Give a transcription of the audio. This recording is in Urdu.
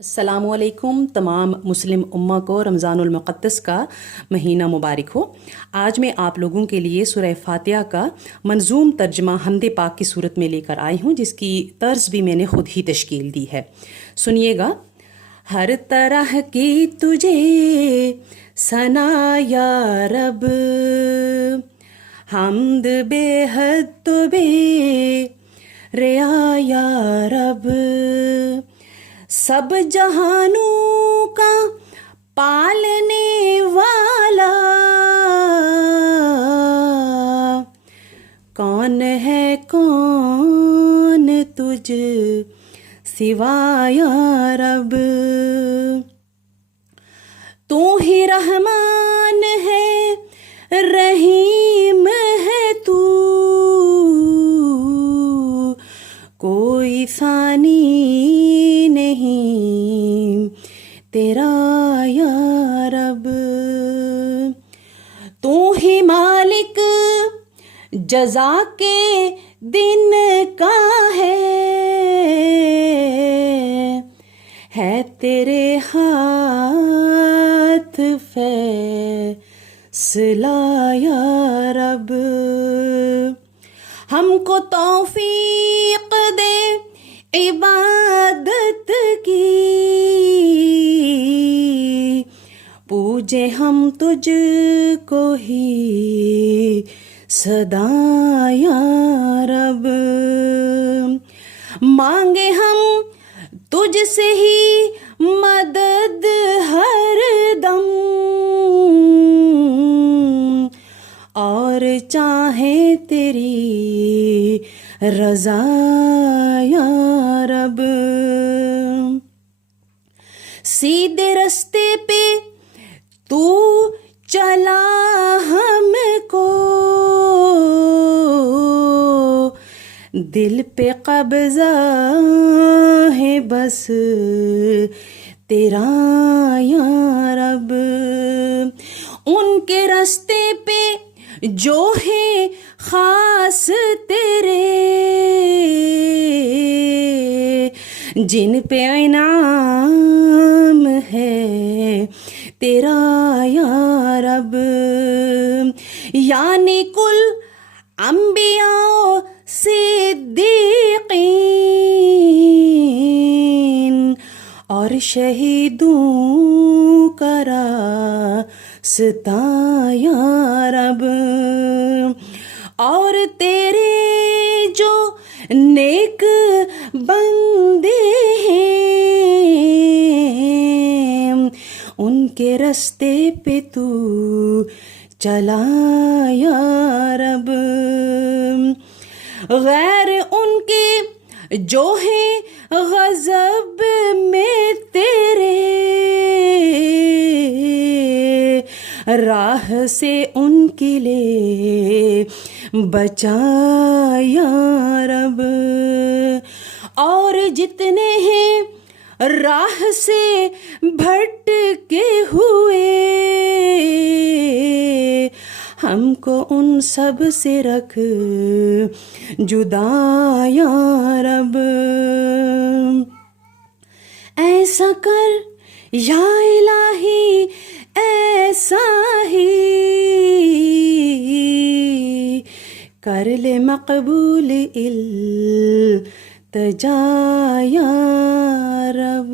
السلام علیکم تمام مسلم امہ کو رمضان المقدس کا مہینہ مبارک ہو۔ آج میں آپ لوگوں کے لیے سورہ فاتحہ کا منظوم ترجمہ حمد پاک کی صورت میں لے کر آئی ہوں، جس کی طرز بھی میں نے خود ہی تشکیل دی ہے۔ سنیے گا۔ ہر طرح کی تجھے ثنا یا رب، حمد بے حد تو بے ریا یا رب، سب جہانوں کا پالنے والا کون ہے، کون تجھ سوا یا رب، تو ہی رحمان ہے، رحیم ہے تو، کوئی ثانی نہیں تیرا یا رب، تو ہی مالک جزا کے دن کا ہے تیرے ہاتھ فیصلہ یا رب، ہم کو توفیق دے عبادت کی، پوجے ہم تجھ کو ہی سدا یا رب، مانگے ہم تجھ سے ہی مدد ہر دم، اور چاہیں تیری رضا یا رب، سیدھے رستے پہ تو چلا ہم کو، دل پہ قبضہ ہے بس تیرا یا رب، ان کے رستے پہ جو ہے خاص تیرے، جن پہ انعام ہے تیرا یا رب، یعنی کل انبیاء صدیقین اور شہیدوں کا راستہ یا رب، اور تیرے جو نیک بندے ہیں ان کے رستے پہ تو چلا یا رب، غیر ان کے جو ہے غضب میں تیرے راہ سے ان کے لے بچا یا رب، اور جتنے ہیں راہ سے بھٹکے ہوئے ہم کو ان سب سے رکھ جدا یا رب، ایسا کر یا الہی ایسا ہی کر لے مقبول التجا یا رب۔